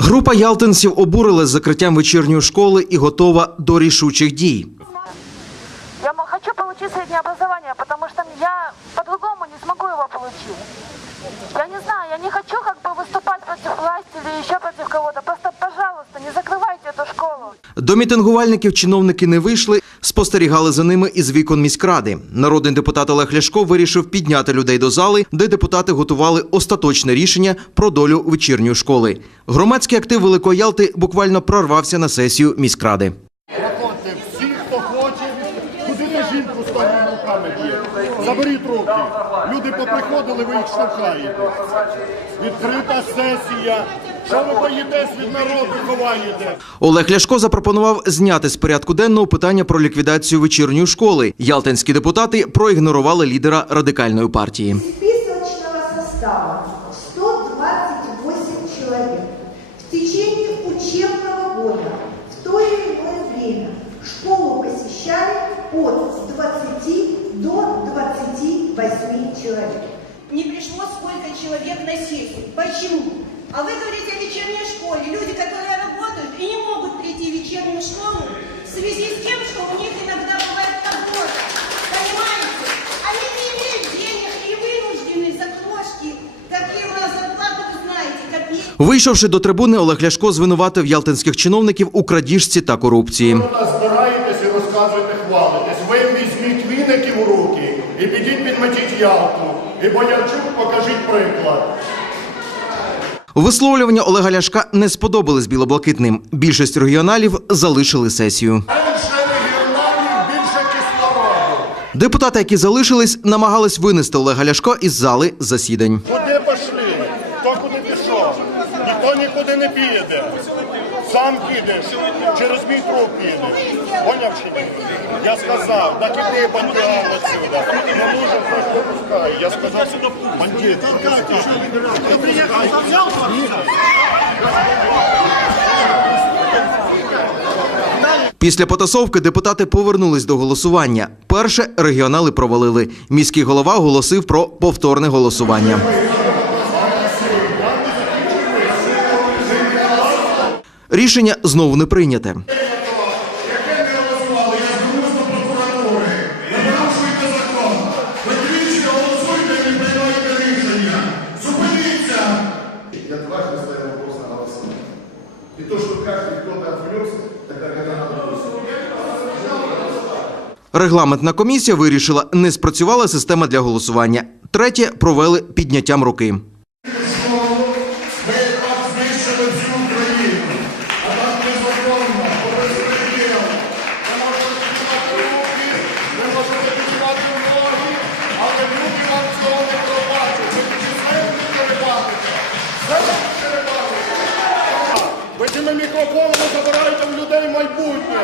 Група ялтинців обурилась закриттям вечірньої школи і готова до рішучих дій. Я м- хочу получить среднее образование, потому что я по-другому не смогу его получить. Я не знаю, я не хочу как бы выступать против власти или еще против кого-то. Просто, пожалуйста, не закрывайте эту школу. До мітингувальників чиновники не вийшли, спостерігали за ними із вікон міськради. Народний депутат Олег Ляшко вирішив підняти людей до зали, де депутати готували остаточне рішення про долю вечірньої школи. Громадський актив Великої Ялти буквально прорвався на сесію міськради. Всі, хто хоче, жінку? Заберіть руки. Люди поприходили, ви їх штовхаєте. Відкрита сесія. Що ви боїтесь від народу, ховаєте? Олег Ляшко запропонував зняти з порядку денного питання про ліквідацію вечірньої школи. Ялтинські депутати проігнорували лідера радикальної партії. списочного состава 128 человек. В течение учебного года в то или иное время школу посещали от 20 до 28 человек. не пришло сколько человек на сессию. Почему? А вы говорите Вийшовши до трибуни, Олег Ляшко звинуватив ялтинських чиновників у крадіжці та корупції. Ви нас збираєтесь і розказуєте, хвалитесь. Ви візьміть віники в руки і підіть підметіть ялку. І Боярчук покажіть приклад. Висловлювання Олега Ляшка не сподобались білоблакитним. Більшість регіоналів залишили сесію. Депутати, які залишились, намагались винести Олега Ляшко із зали засідань. Куди пішли? Хто куди пішов? Ніхто нікуди не піде. Сам підеш, через мій труп підеш. Поняв чи ні? Я сказав, так іди бандюган отсюда. Не нужен, хтось не. Я сказав, бандит. Ти приїхав, взяв Після потасовки депутати повернулись до голосування. Перше регіонали провалили. Міський голова оголосив про повторне голосування. Рішення знову не прийняте. Я дважды ставил вопрос на голосование. И то, что каждый кто-то отвлекся, тогда когда надо было Регламентна комісія вирішила, не спрацювала система для голосування. Третє провели підняттям руки. Забираєте в людей майбутнє.